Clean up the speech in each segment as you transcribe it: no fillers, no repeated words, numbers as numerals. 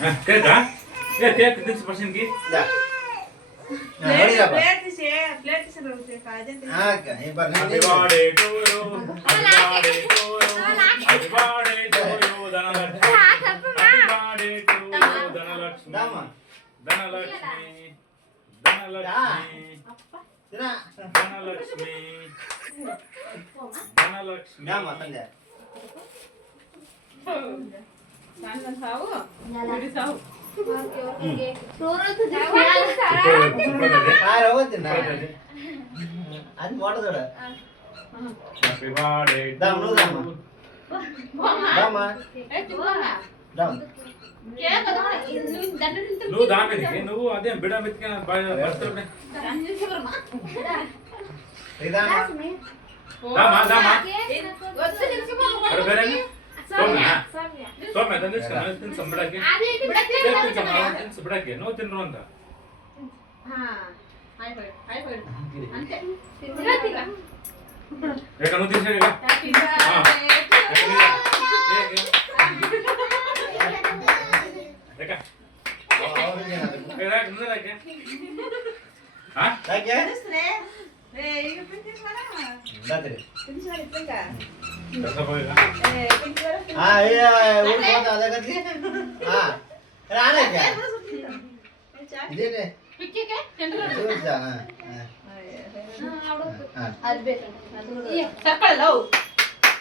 ಕೇಕಾ cake ತಿನ್ಸು ಪರ್ಸನ್ಗೆ plate happy birthday to you happy birthday to you Dhanalakshmi happy birthday to you Dhanalakshmi Dhanalakshmi Dhanalakshmi Dhanalakshmi Dhanalakshmi అది మోటదోడ happy birthday దామ నువ్వు దామ నువ్వు దామెదికి నువ్వు అదే బిడ మెతికి బర్త్డే దామా దామా అరే బెరని ಸೌಮ್ಯ ತಿನ್ಸು ಬಿಡಕ್ಕೆ ತಿನ್ಸು ಬಿಡಕ್ಕೆ ನೋವು ತಿನ್ರು ಅಂತ ರೇಖಾ నువ్వు ತಿನ್ಸ ರೇಖಾ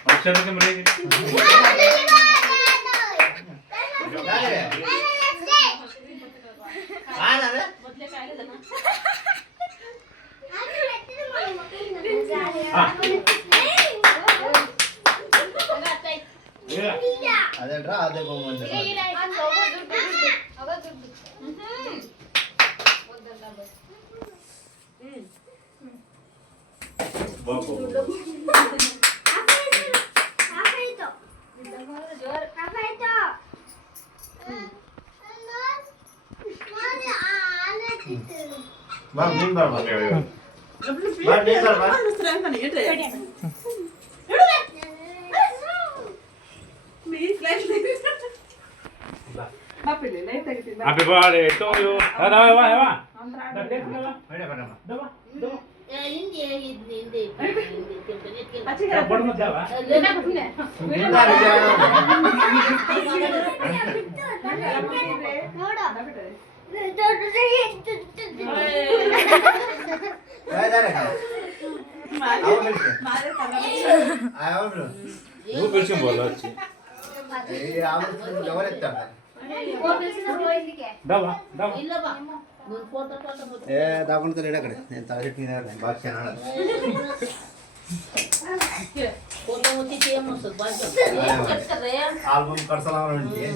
ಅಕ್ಷರಕ್ಕೆ ಮನೆಗೆ అదేంట్రా అదే బొమ్మ Bang, ini berapa? Bang, ini berapa? Happy birthday to you. Dah, Eva. Dah, take dulu. Ada apa nama? Dah, dah. Apa nama dah? నువ్వు పిలిచి బోల్ వచ్చి దాకుండా అక్కడ నేను తలచెట్టు బాగా ಚೆನ್ನಾಗಿ ఆల్బమ్ కడసలా ఉంటాయి